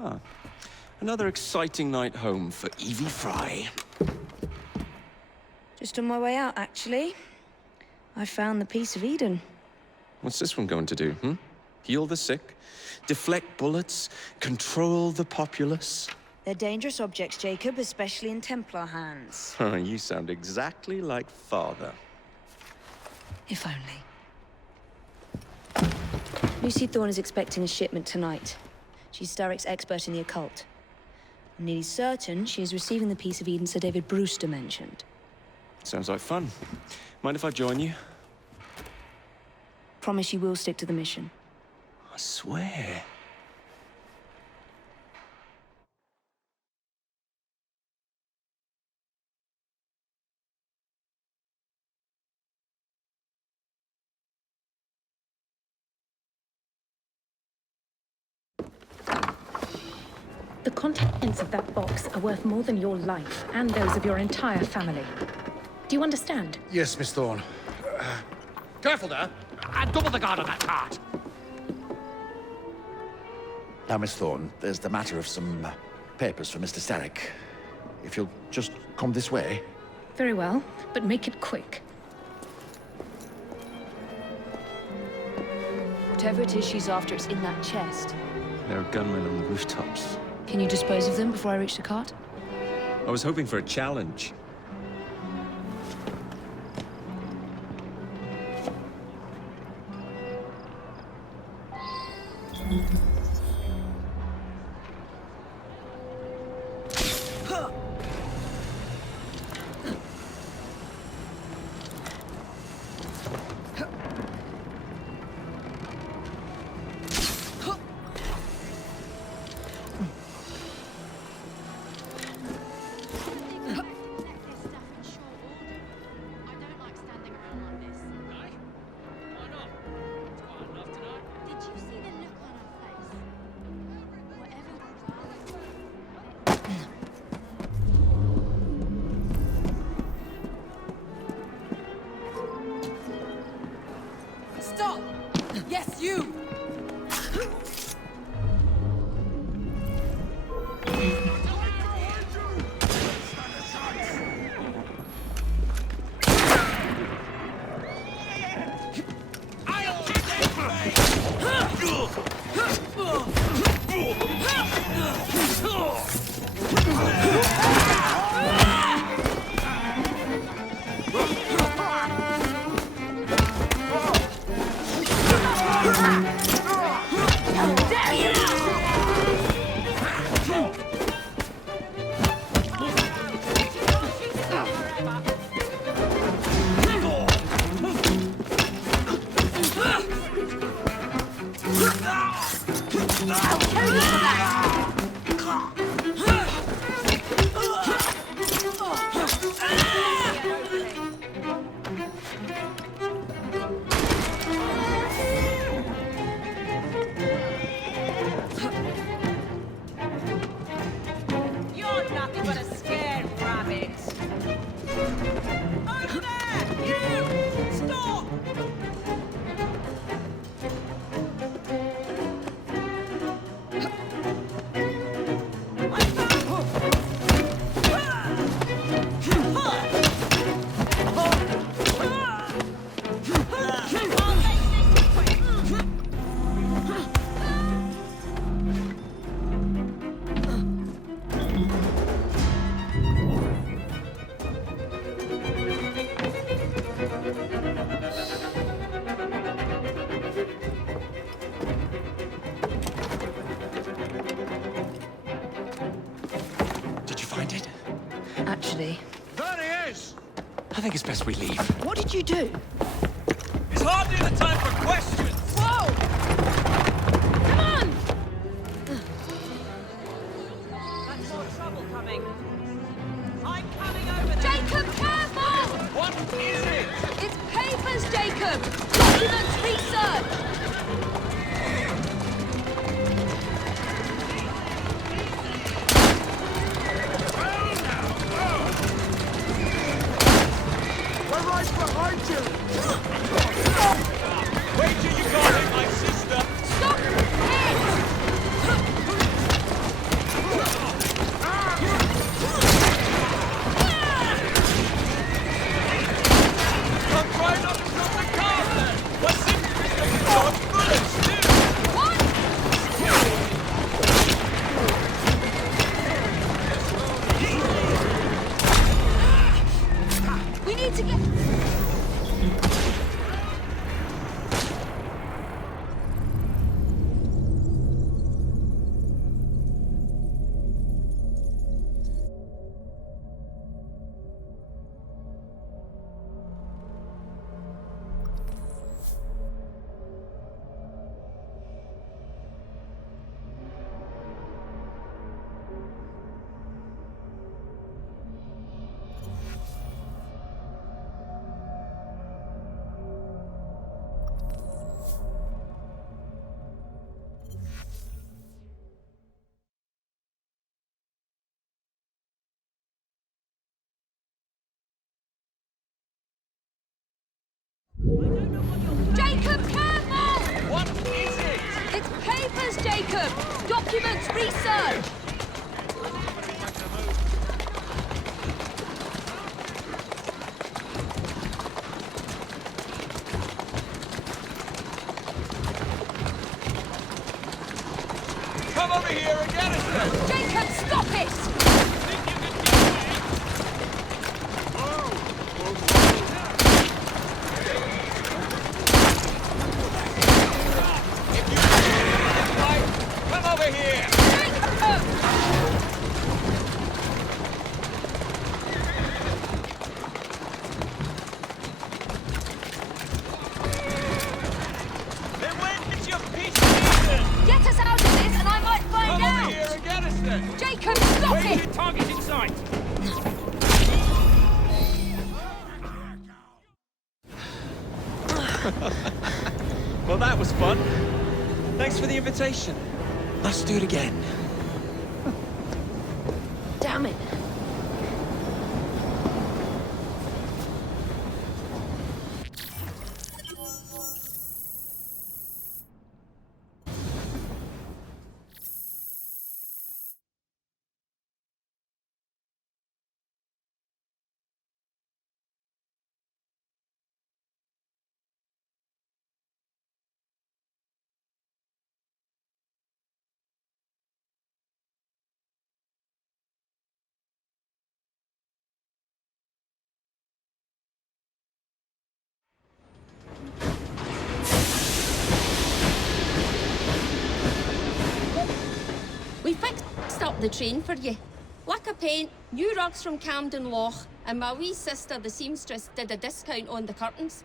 Ah, another exciting night home for Evie Fry. Just on my way out, actually. I found the Piece of Eden. What's this one going to do, Heal the sick, deflect bullets, control the populace? They're dangerous objects, Jacob, especially in Templar hands. You sound exactly like Father. If only. Lucy Thorne is expecting a shipment tonight. She's Starrick's expert in the occult. I'm nearly certain she is receiving the Piece of Eden Sir David Brewster mentioned. Sounds like fun. Mind if I join you? Promise you will stick to the mission. I swear. The contents of that box are worth more than your life and those of your entire family. Do you understand? Yes, Miss Thorne. Careful there! And double the guard on that cart! Now, Miss Thorne, there's the matter of some papers for Mr. Starrick. If you'll just come this way. Very well, but make it quick. Whatever it is she's after, it's in that chest. There are gunmen on the rooftops. Can you dispose of them before I reach the cart? I was hoping for a challenge. Stop! Yes, you! You're nothing but a scared rabbit. Over there! You! Stop! Did you find it? Actually. There he is! I think it's best we leave. What did you do? It's hardly the time for questions! Whoa! Come on! That's more trouble coming. I'm coming over there. Jacob, careful! What is it? It's papers, Jacob! Documents research! We're right behind you! Jacob, careful! What is it? It's papers, Jacob! Documents, research! Come over here and get us! Jacob, stop it! Come over here! Jacob! Then where's your piece of Eden? Get us out of this and I might find Come over out! here and get us then! Jacob, stop Where's it! your target in sight? Well, that was fun. Thanks for the invitation. Let's do it again. Damn it. We fixed up the train for you. Lacquer paint, new rugs from Camden Loch, and my wee sister, the seamstress, did a discount on the curtains.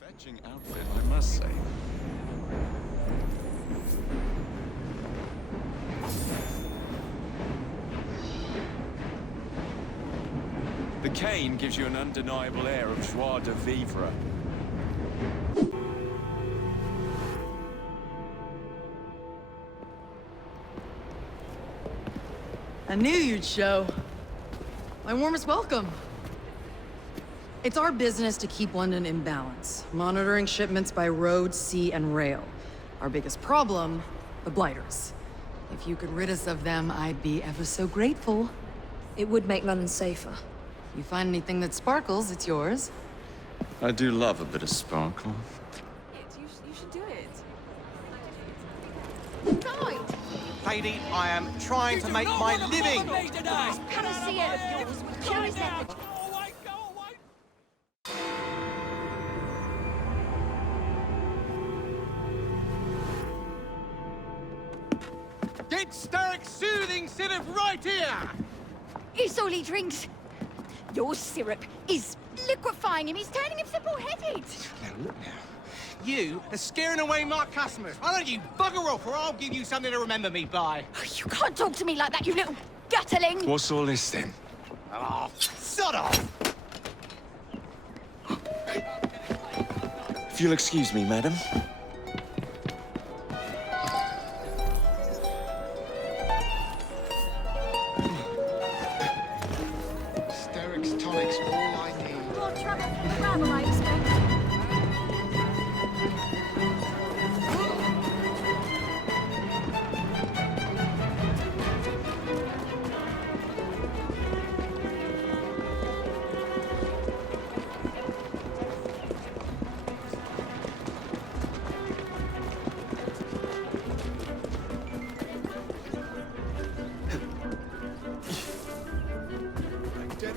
Fetching outfit, I must say. The cane gives you an undeniable air of joie de vivre. I knew you'd show. My warmest welcome. It's our business to keep London in balance, monitoring shipments by road, sea, and rail. Our biggest problem, the blighters. If you could rid us of them, I'd be ever so grateful. It would make London safer. You find anything that sparkles, it's yours. I do love a bit of sparkle. You should do it. Lady, I am trying to make my living! Panacea of yours would cure his lethargy. Get Starrick soothing syrup right here! It's all he drinks. Your syrup is liquefying him. He's turning him simple-headed. Now look now. You are scaring away my customers. Why don't you bugger off or I'll give you something to remember me by. Oh, you can't talk to me like that, you little gutterling. What's all this then? Oh, sod off! If you'll excuse me, madam. Starrick's tonic's all I need. More trouble from the rabble, I expect.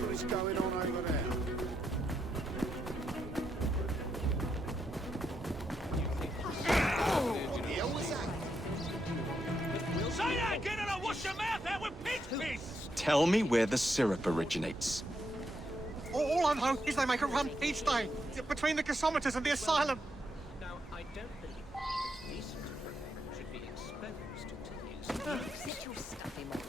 What's going on over there? Say that again and I'll wash your mouth out with pig's piss! Tell me where the syrup originates. All I know is they make a run each day between the gasometers and the asylum. Now, I don't believe this decent profession should be exposed Sit your stuffy mouth.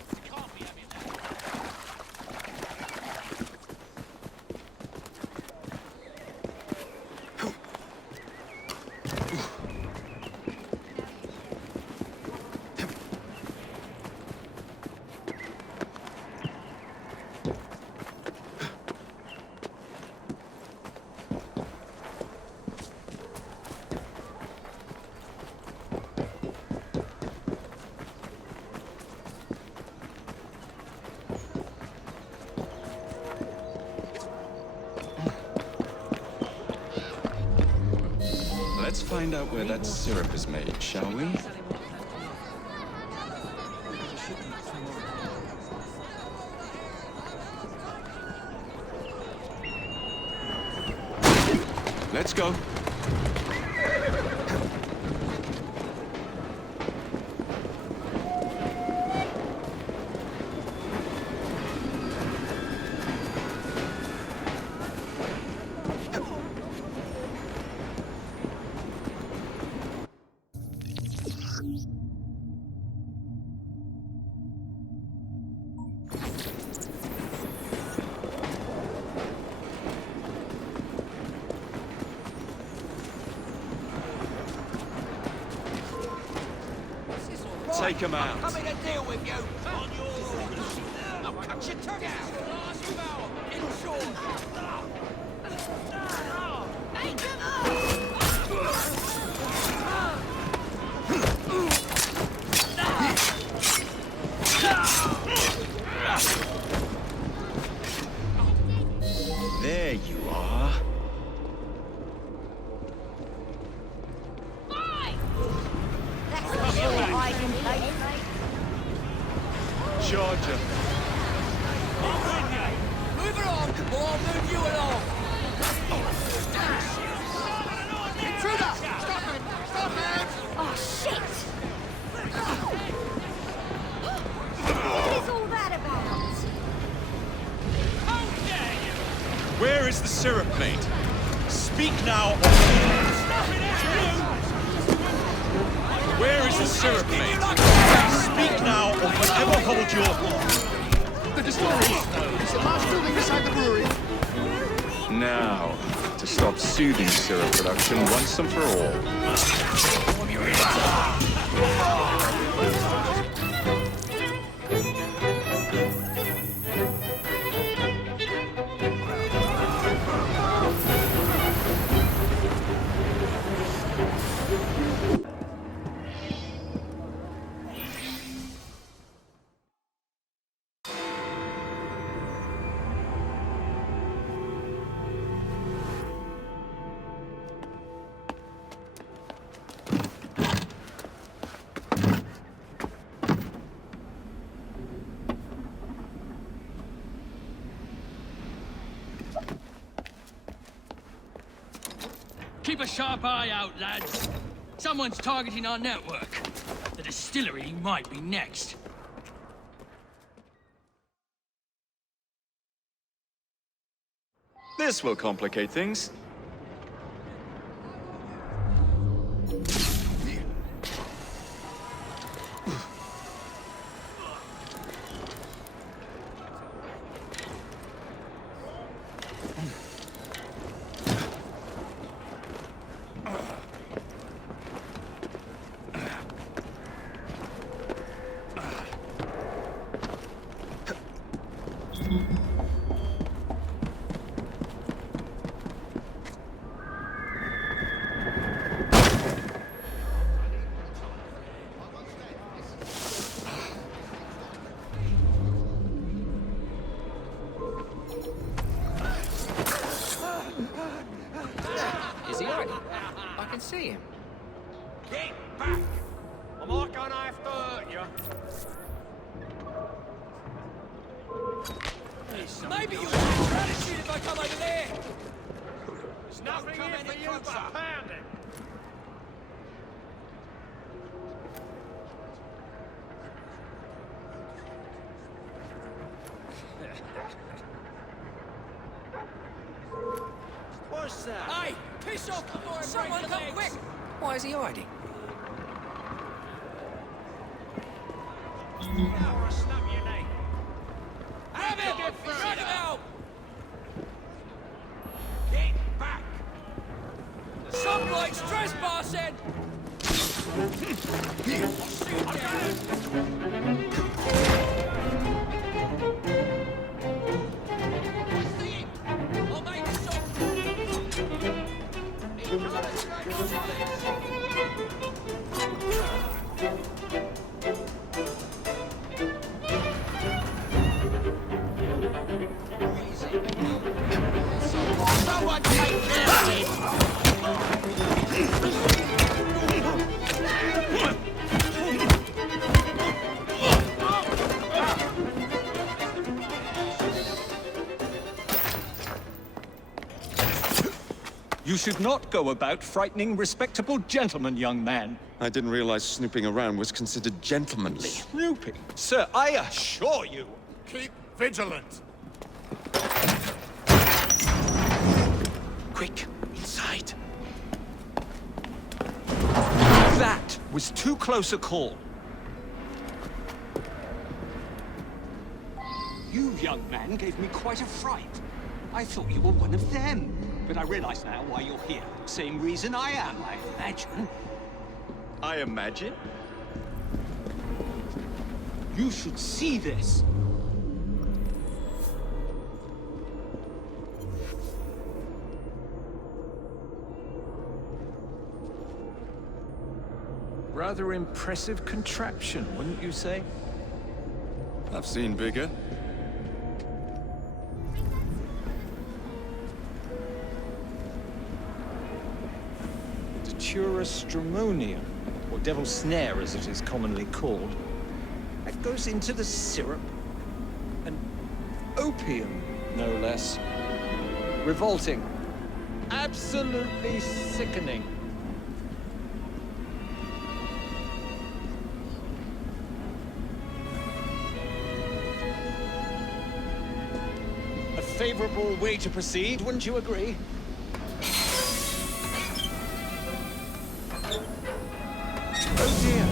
Let's find out where that syrup is made, shall we? Let's go. Take him out. I'm coming to deal with you. On your orders. I'll cut your tongue out. Last foul. Inshore. Hey, come on. There you are. Charger. Move it on, or I'll move you along. Intruder! Stop him! Stop him! Oh, shit! What is all that about? How dare you! Where is the syrup made? Speak now. Stop it, you! Where is the syrup made? Speak now, or forever hold your... The distillery. It's the last building beside the brewery. Now, to stop soothing syrup production once and for all. Keep a sharp eye out, lads. Someone's targeting our network. The distillery might be next. This will complicate things. Is he hiding? I can see him. Get back! I'm not gonna have to hurt you. Maybe you'll have gratitude if I come over there. There's nothing in for you but pounding. What's that? Hey, piss off before I Someone come quick! Why is he hiding? Somebody's trespassing! Someone take care of him! You should not go about frightening respectable gentlemen, young man. I didn't realize snooping around was considered gentlemanly. Snooping? Sir, I assure you. Keep vigilant. Quick, inside. That was too close a call. You, young man, gave me quite a fright. I thought you were one of them. But I realize now why you're here. Same reason I am, I imagine. I imagine? You should see this. Rather impressive contraption, wouldn't you say? I've seen bigger. Stramonium, or devil's snare as it is commonly called. That goes into the syrup. And opium, no less. Revolting. Absolutely sickening. A favorable way to proceed, wouldn't you agree? Oh dear.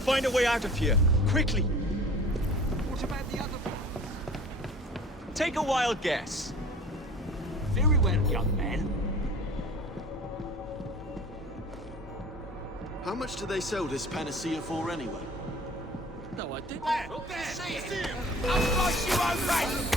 Find a way out of here, quickly. What about the other ones? Take a wild guess. Very well, young man. How much do they sell this panacea for anyway? No, I didn't. There! See him! I'll slice you open!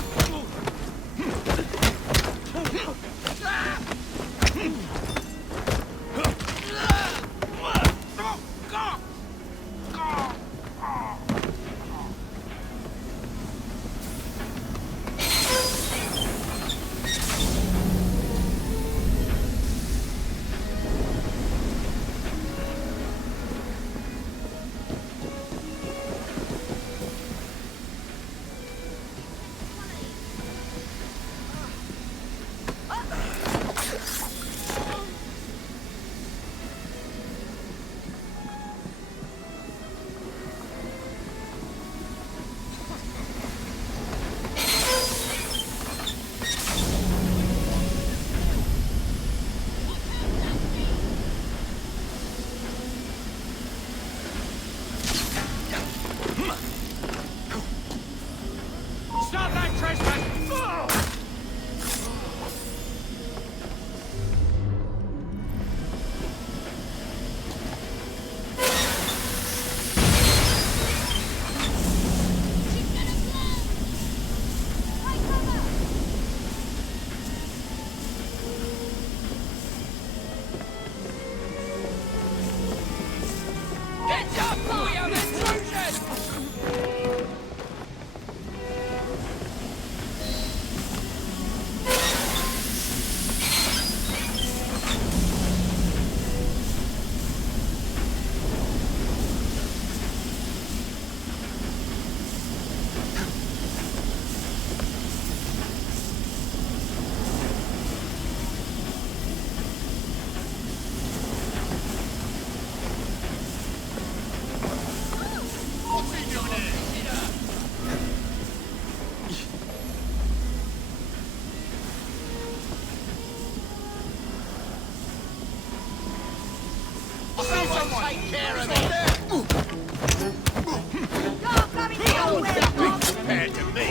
Compared to me.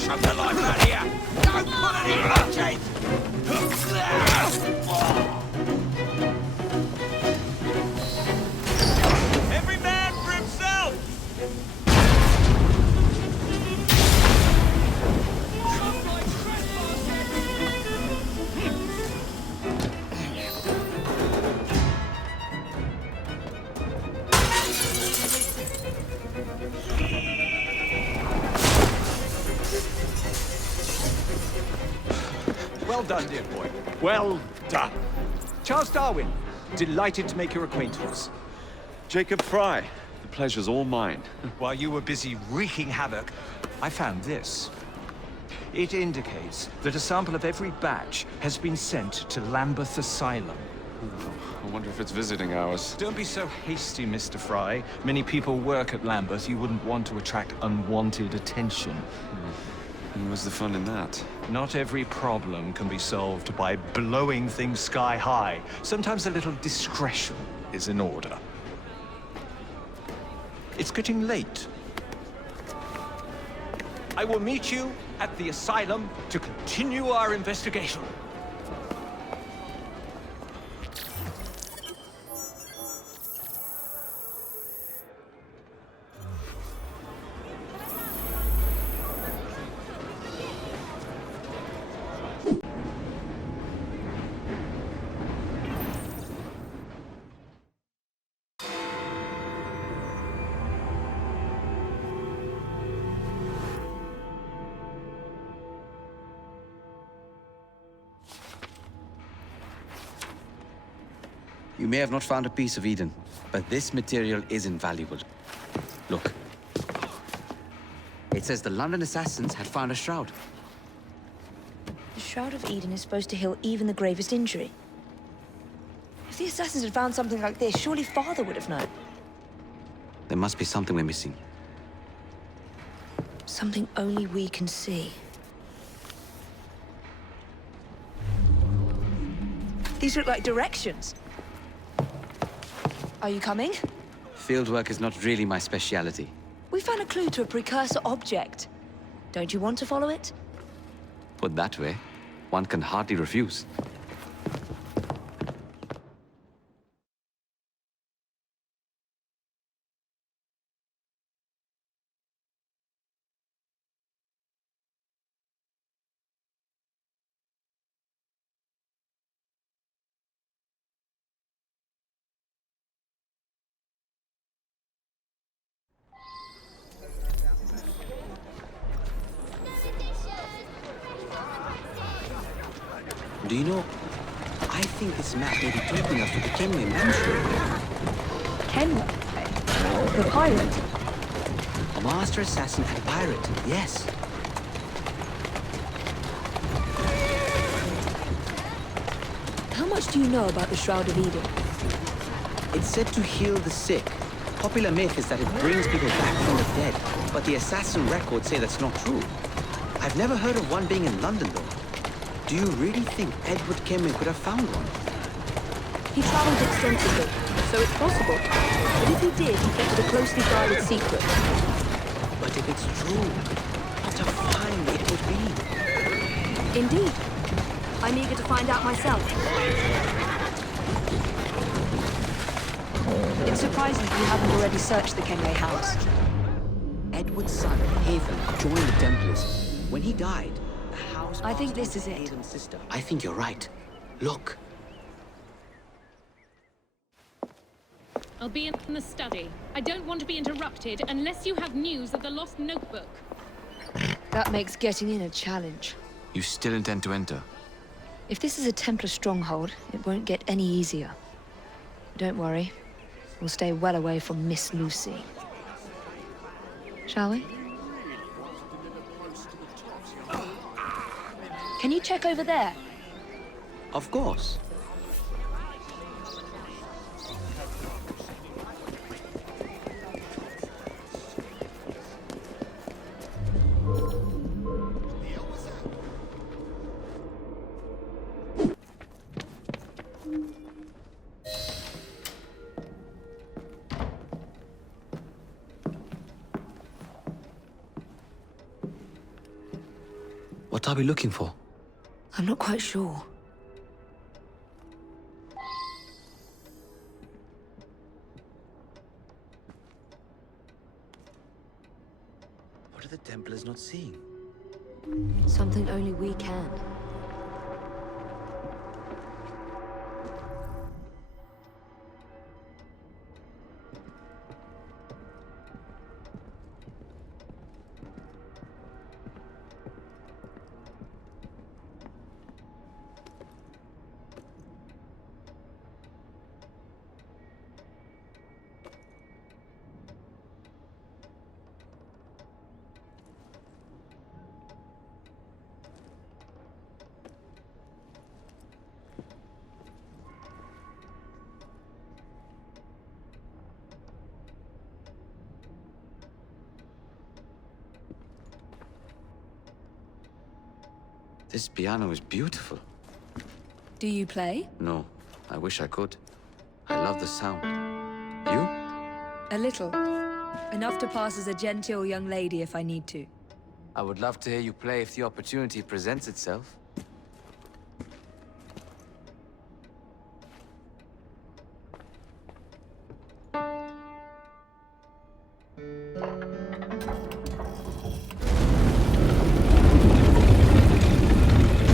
Choke the life out of you! Don't put it in your teeth! Every man for himself! Well done, dear boy. Well done. Charles Darwin, delighted to make your acquaintance. Jacob Fry, the pleasure's all mine. While you were busy wreaking havoc, I found this. It indicates that a sample of every batch has been sent to Lambeth Asylum. I wonder if it's visiting hours. Don't be so hasty, Mr. Fry. Many people work at Lambeth. You wouldn't want to attract unwanted attention. And what's the fun in that? Not every problem can be solved by blowing things sky high. Sometimes a little discretion is in order. It's getting late. I will meet you at the asylum to continue our investigation. You may have not found a piece of Eden, but this material is invaluable. Look. It says the London assassins had found a shroud. The Shroud of Eden is supposed to heal even the gravest injury. If the assassins had found something like this, surely Father would have known. There must be something we're missing. Something only we can see. These look like directions. Are you coming? Fieldwork is not really my speciality. We found a clue to a precursor object. Don't you want to follow it? Put that way, one can hardly refuse. Do you know, I think this map may be taking us to the Kenway mansion. Kenway? The pirate? A master assassin and pirate, yes. How much do you know about the Shroud of Eden? It's said to heal the sick. Popular myth is that it brings people back from the dead, but the assassin records say that's not true. I've never heard of one being in London, though. Do you really think Edward Kenway could have found one? He traveled extensively, so it's possible. But if he did, he kept it a closely guarded secret. But if it's true, what a find it would be. Indeed. I'm eager to find out myself. It's surprising you haven't already searched the Kenway house. Edward's son, Haven, joined the Templars. When he died, the house... I think this is it. Haven's sister. I think you're right. Look. I'll be in the study. I don't want to be interrupted unless you have news of the lost notebook. That makes getting in a challenge. You still intend to enter? If this is a Templar stronghold, it won't get any easier. Don't worry. We'll stay well away from Miss Lucy. Shall we? Can you check over there? Of course. are we looking for? I'm not quite sure. What are the Templars not seeing? Something only we can. This piano is beautiful. Do you play? No, I wish I could. I love the sound. You? A little. Enough to pass as a genteel young lady if I need to. I would love to hear you play if the opportunity presents itself.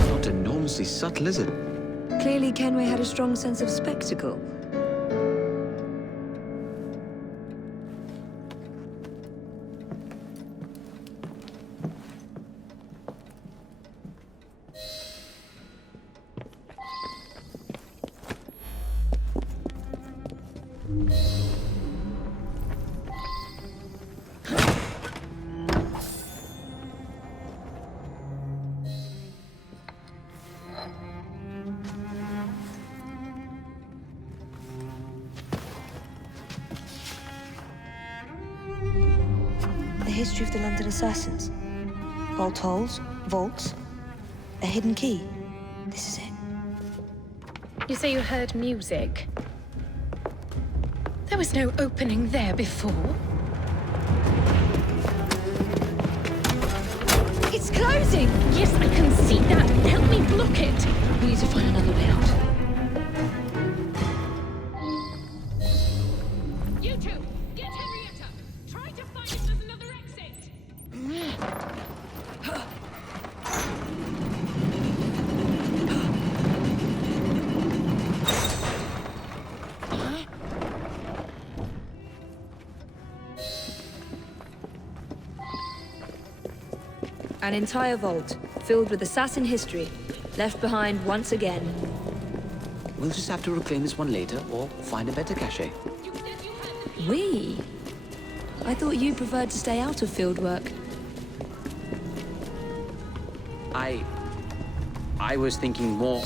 Not enormously subtle, is it? Clearly, Kenway had a strong sense of spectacle. The history of the London assassins. Bolt holes, vaults, a hidden key. This is it. You say you heard music? There was no opening there before. It's closing! Yes, I can see that. Help me block it. We need to find another way out. You two, get Henrietta. Try to find us another exit. An entire vault, filled with assassin history, left behind once again. We'll just have to reclaim this one later, or find a better cache. We? I thought you preferred to stay out of field work. I was thinking more...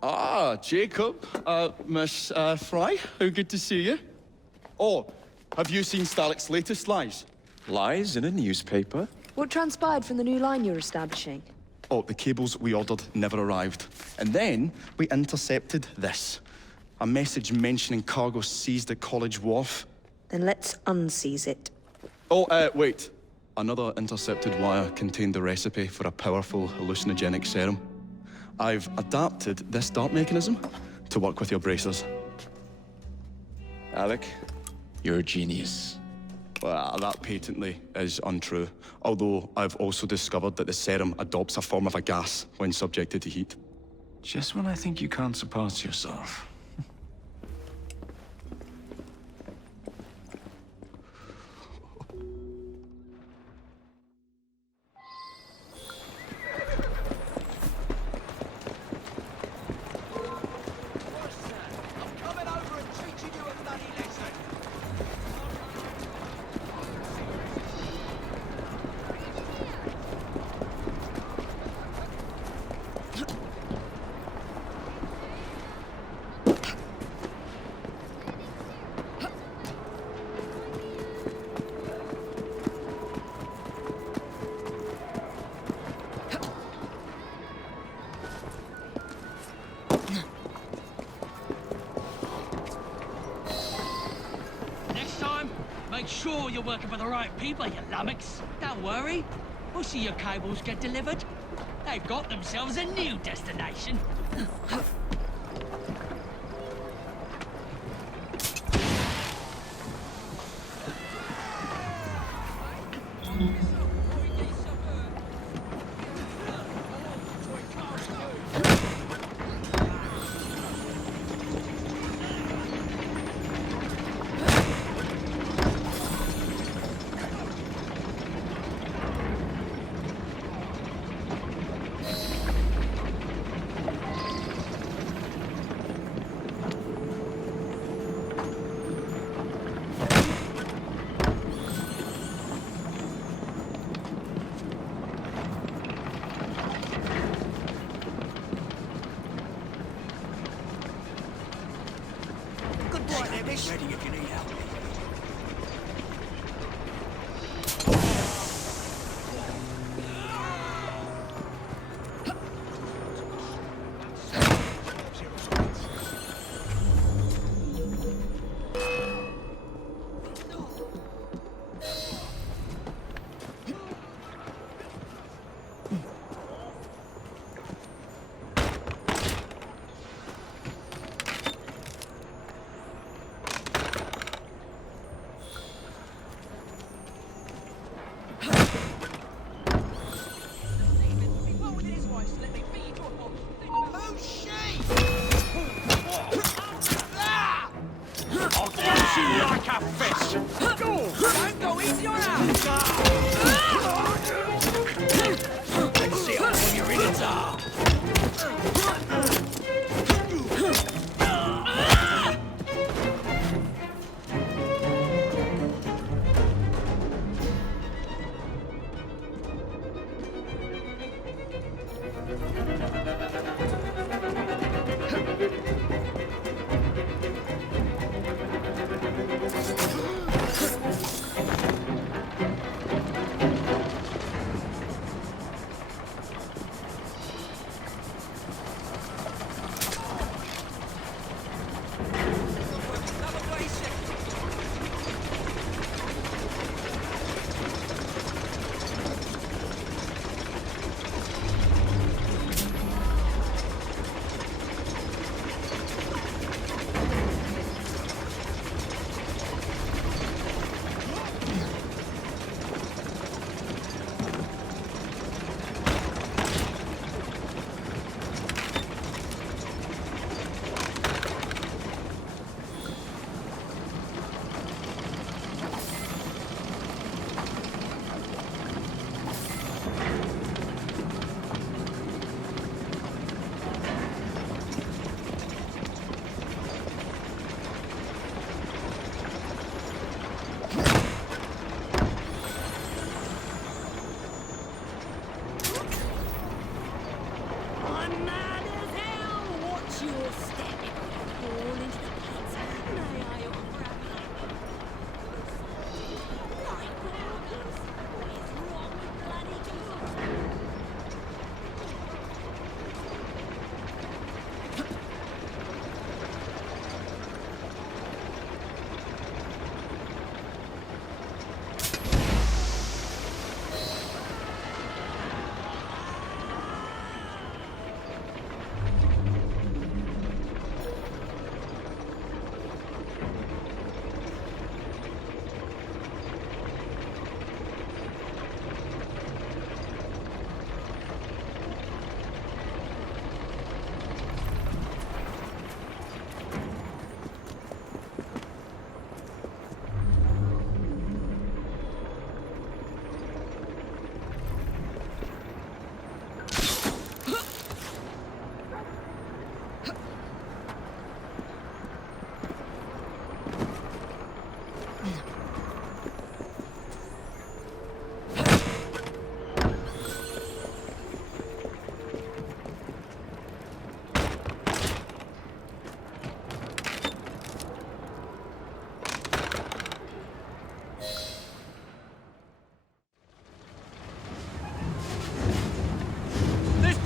Ah, Jacob, Miss Fry, how good to see you. Oh, have you seen Starrick's latest lies? Lies in a newspaper? What transpired from the new line you're establishing? Oh, the cables we ordered never arrived. And then we intercepted this. A message mentioning cargo seized at College Wharf. Then let's unseize it. Oh, wait. Another intercepted wire contained the recipe for a powerful hallucinogenic serum. I've adapted this dart mechanism to work with your bracers. Alec, you're a genius. Well, that patently is untrue. Although I've also discovered that the serum adopts a form of a gas when subjected to heat. Just when I think you can't surpass yourself. sure you're working for the right people, you lummox. Don't worry. We'll see your cables get delivered. They've got themselves a new destination. Ready if you need help.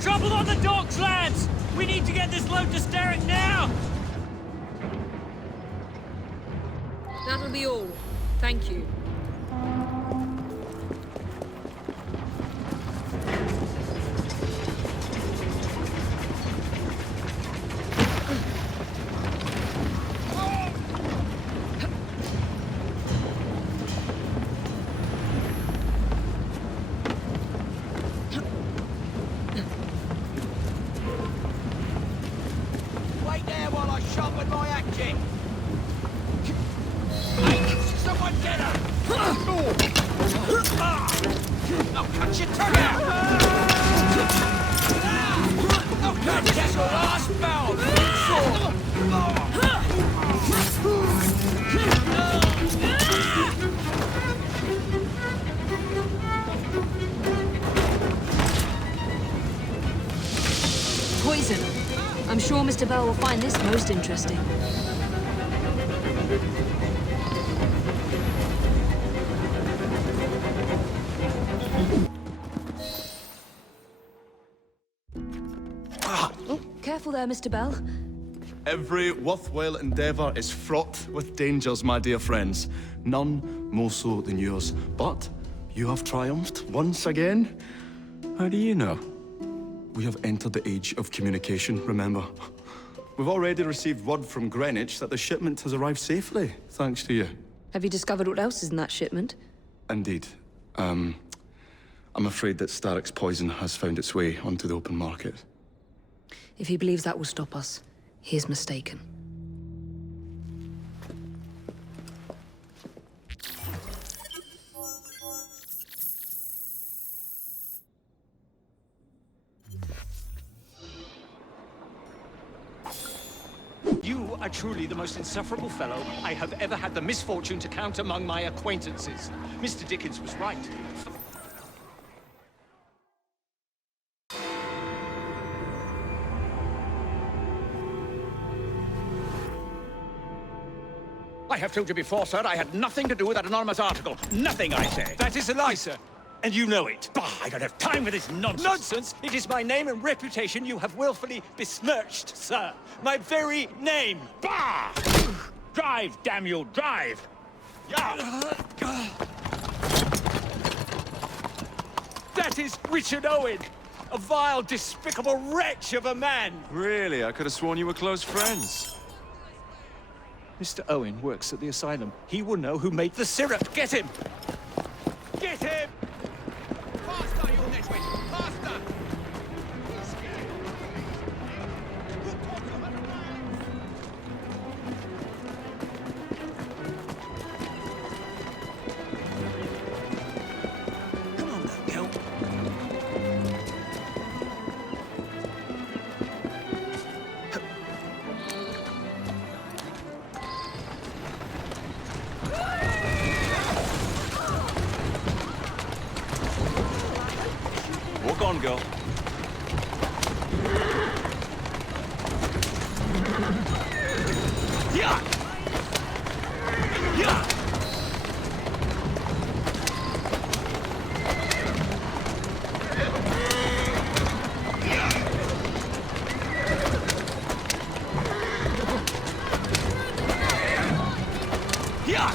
Trouble on the docks, lads! We need to get this load to Starrick now! That'll be all. Thank you. Wait there while I sharpen my hatchet. Hey, someone get her! I'll cut your tongue out! Okay, that's your last bout! Poison. I'm sure Mr. Bell will find this most interesting. Oh, careful there, Mr. Bell. Every worthwhile endeavour is fraught with dangers, my dear friends. None more so than yours. But you have triumphed once again. How do you know? We have entered the age of communication, remember? We've already received word from Greenwich that the shipment has arrived safely, thanks to you. Have you discovered what else is in that shipment? Indeed. I'm afraid that Starrick's poison has found its way onto the open market. If he believes that will stop us, he is mistaken. You are truly the most insufferable fellow I have ever had the misfortune to count among my acquaintances. Mr. Dickens was right. I have told you before, sir, I had nothing to do with that anonymous article. Nothing, I say. That is a lie, sir. And you know it. Bah, I don't have time for this nonsense. Nonsense? It is my name and reputation you have willfully besmirched, sir. My very name. Bah! Drive, damn you, drive! Yeah. That is Richard Owen, a vile, despicable wretch of a man. Really? I could have sworn you were close friends. Mr. Owen works at the asylum. He will know who made the syrup. Get him! Get him! Faster, you nitwit! Faster! Come on now, girl. Walk on, girl. Yeah! Yeah! Yeah!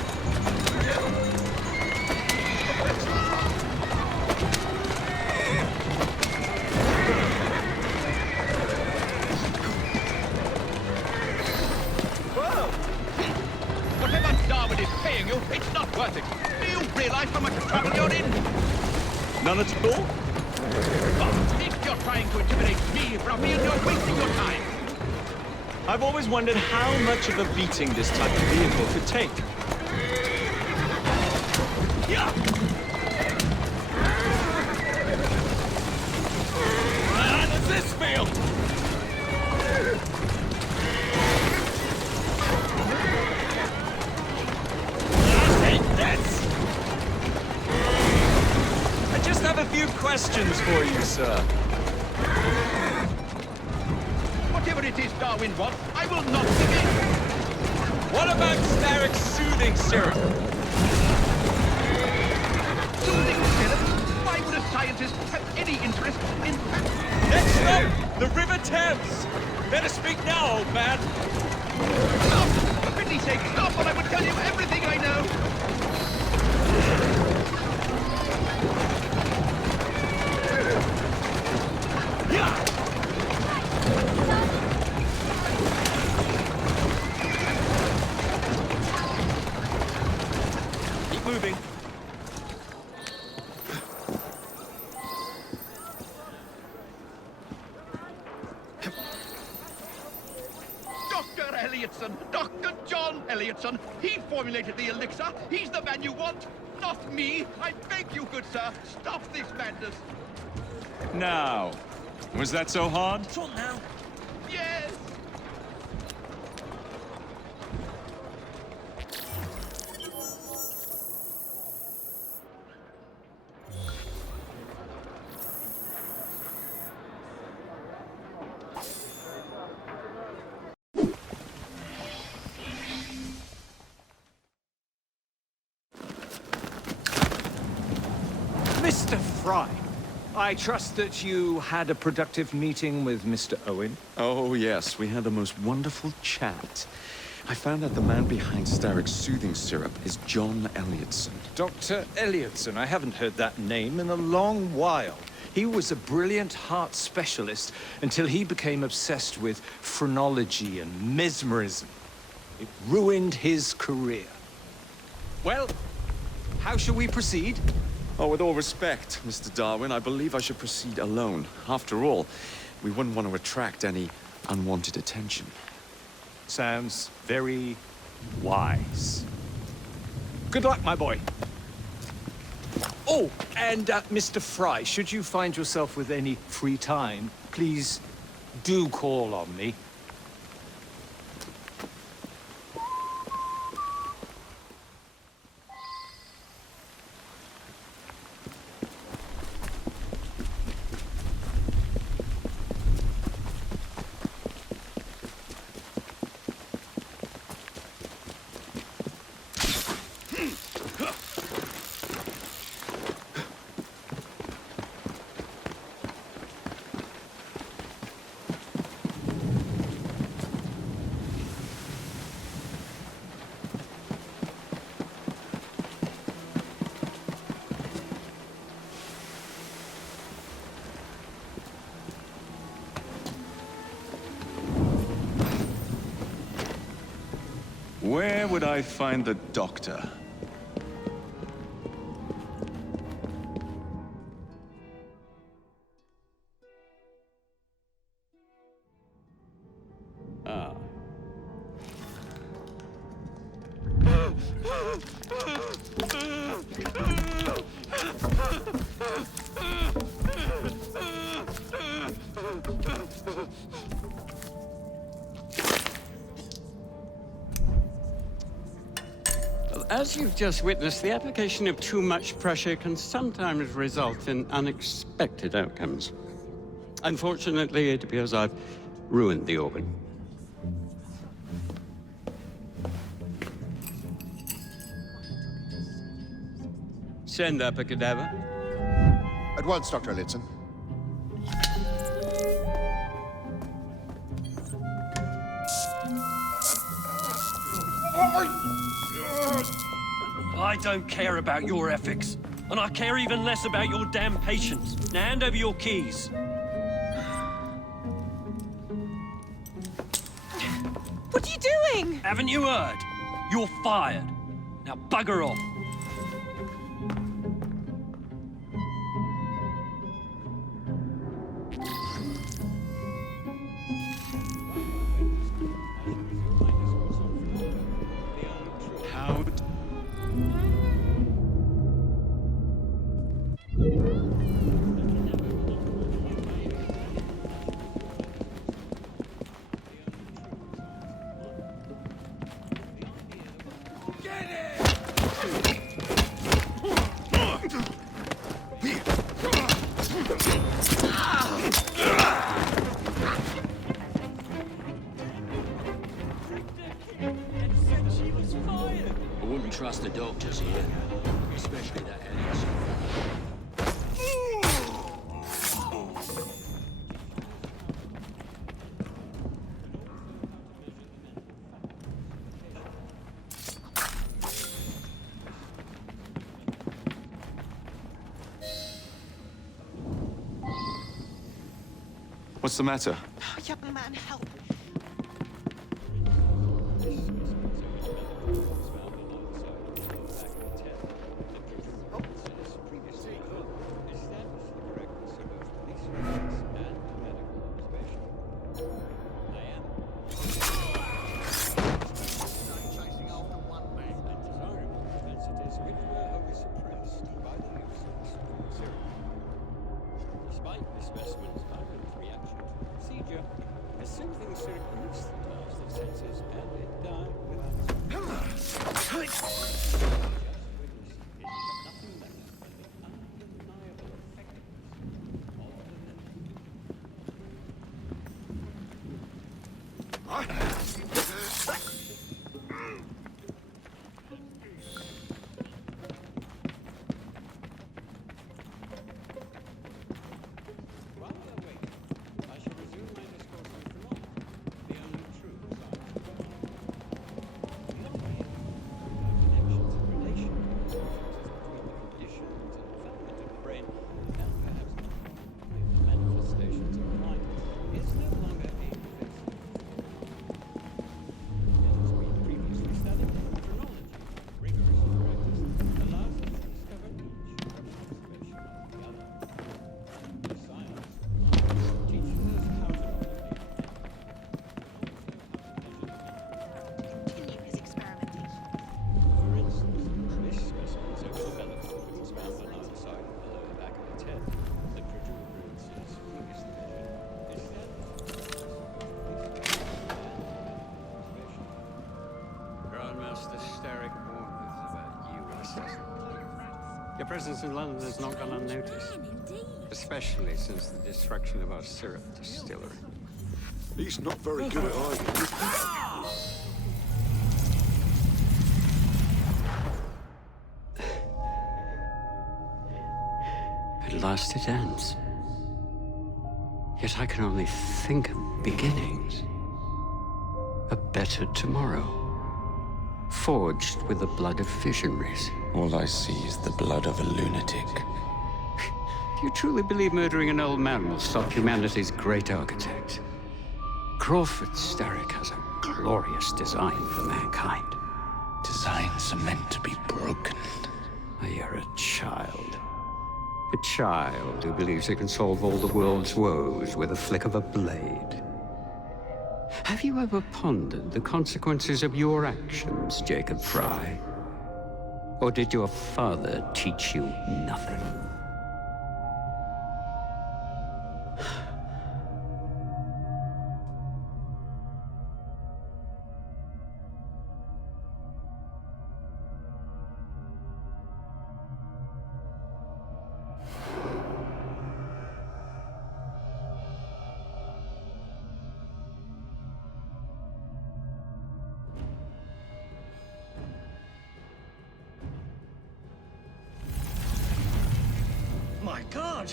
Whatever Darwin is paying you, it's not worth it. Do you realize how much trouble you're in? None at all? But if you're trying to intimidate me, Brumfield, you're wasting your time. I've always wondered how much of a beating this type of vehicle could take. Yeah! How does this feel? I just have a few questions for you, sir. Whatever it is Darwin wants, I will not give in. What about Starrick's soothing syrup? Soothing syrup? Why would a scientist have any interest in... Next stop, the River Thames. Better speak now, old man. Stop! For pity's sake, stop, or I will tell you everything I know! moving. Dr. Elliotson, Dr. John Elliotson. He formulated the elixir. He's the man you want, not me. I beg you, good sir, stop this madness. Now, was that so hard? Trot now. Yes. Mr. Fry, I trust that you had a productive meeting with Mr. Owen. Oh, yes, we had the most wonderful chat. I found out the man behind Starrick's soothing syrup is John Elliotson. Dr. Elliotson, I haven't heard that name in a long while. He was a brilliant heart specialist until he became obsessed with phrenology and mesmerism. It ruined his career. Well, how shall we proceed? Oh, with all respect, Mr. Darwin, I believe I should proceed alone. After all, we wouldn't want to attract any unwanted attention. Sounds very wise. Good luck, my boy. Oh, and Mr. Fry, should you find yourself with any free time, please do call on me. Where would I find the doctor? Ah. As you've just witnessed, the application of too much pressure can sometimes result in unexpected outcomes. Unfortunately, it appears I've ruined the organ. Send up a cadaver. At once, Dr. Elliotson. I don't care about your ethics, and I care even less about your damn patience. Now hand over your keys. What are you doing? Haven't you heard? You're fired. Now bugger off. I wouldn't trust the doctors here, especially that Elliotson. What's the matter? Young man, help. soldier. A soothing syrup lifts the touch that senses, and it died without Your presence in London has not gone unnoticed, especially since the destruction of our syrup distillery. He's not very good at hiding. At last it ends. Yet I can only think of beginnings. A better tomorrow. Forged with the blood of visionaries. All I see is the blood of a lunatic. Do you truly believe murdering an old man will stop humanity's great architect? Crawford Starrick has a glorious design for mankind. Designs are meant to be broken. You're a child. A child who believes he can solve all the world's woes with a flick of a blade. Have you ever pondered the consequences of your actions, Jacob Fry? Or did your father teach you nothing? My God!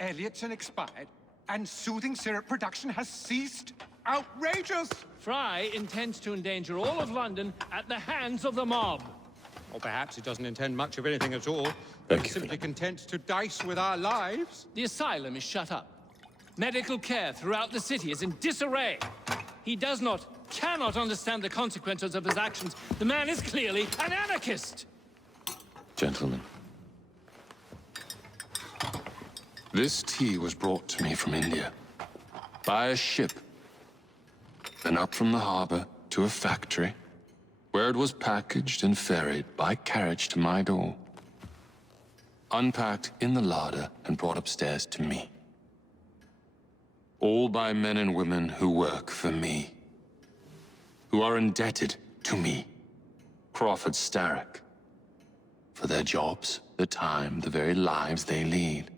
Elliotson expired, and soothing syrup production has ceased? Outrageous! Fry intends to endanger all of London at the hands of the mob. Or perhaps he doesn't intend much of anything at all. He's simply content to dice with our lives. The asylum is shut up. Medical care throughout the city is in disarray. He cannot understand the consequences of his actions. The man is clearly an anarchist! Gentlemen. This tea was brought to me from India. By a ship. Then up from the harbor to a factory, where it was packaged and ferried by carriage to my door. Unpacked in the larder and brought upstairs to me. All by men and women who work for me. Who are indebted to me, Crawford Starrick. For their jobs, the time, the very lives they lead.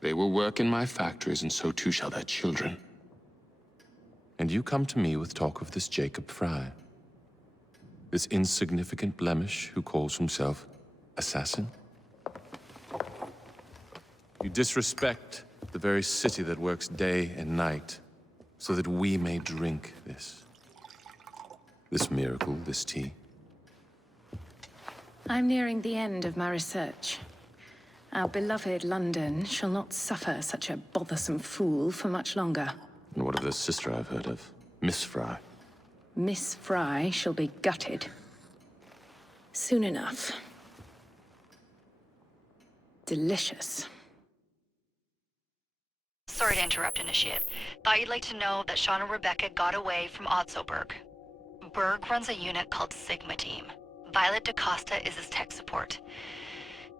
They will work in my factories, and so too shall their children. And you come to me with talk of this Jacob Fry. This insignificant blemish who calls himself assassin? You disrespect the very city that works day and night so that we may drink this miracle, this tea. I'm nearing the end of my research. Our beloved London shall not suffer such a bothersome fool for much longer. And what of the sister I've heard of, Miss Fry? Miss Fry shall be gutted. Soon enough. Delicious. Sorry to interrupt, Initiate. Thought you'd like to know that Sean and Rebecca got away from Otzoberg. Berg runs a unit called Sigma Team. Violet DaCosta is his tech support.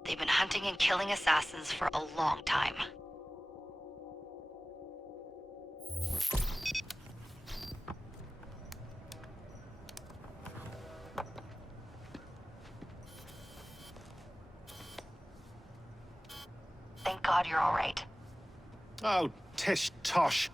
They've been hunting and killing assassins for a long time. Thank God you're all right. Oh, tish tosh.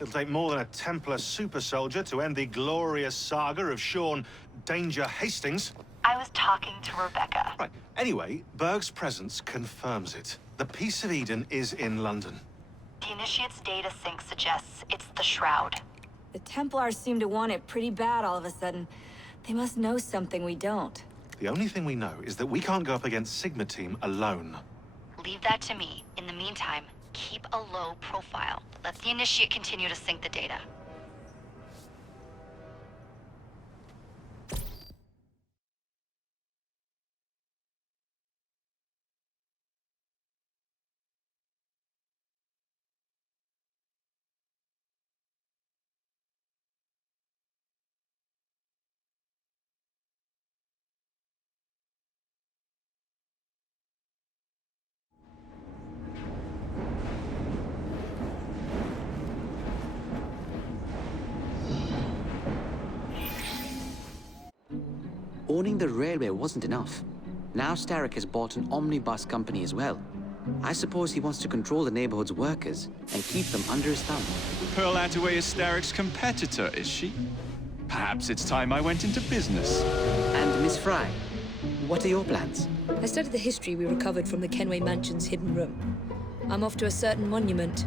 It'll take more than a Templar super soldier to end the glorious saga of Sean Danger Hastings. I was talking to Rebecca. Right. Anyway, Berg's presence confirms it. The Peace of Eden is in London. The Initiate's data sync suggests it's the Shroud. The Templars seem to want it pretty bad all of a sudden. They must know something we don't. The only thing we know is that we can't go up against Sigma Team alone. Leave that to me. In the meantime, keep a low profile. Let the Initiate continue to sync the data. Owning the railway wasn't enough. Now Starrick has bought an omnibus company as well. I suppose he wants to control the neighborhood's workers and keep them under his thumb. Pearl Attaway is Starrick's competitor, is she? Perhaps it's time I went into business. And Miss Fry, what are your plans? I studied the history we recovered from the Kenway Mansion's hidden room. I'm off to a certain monument,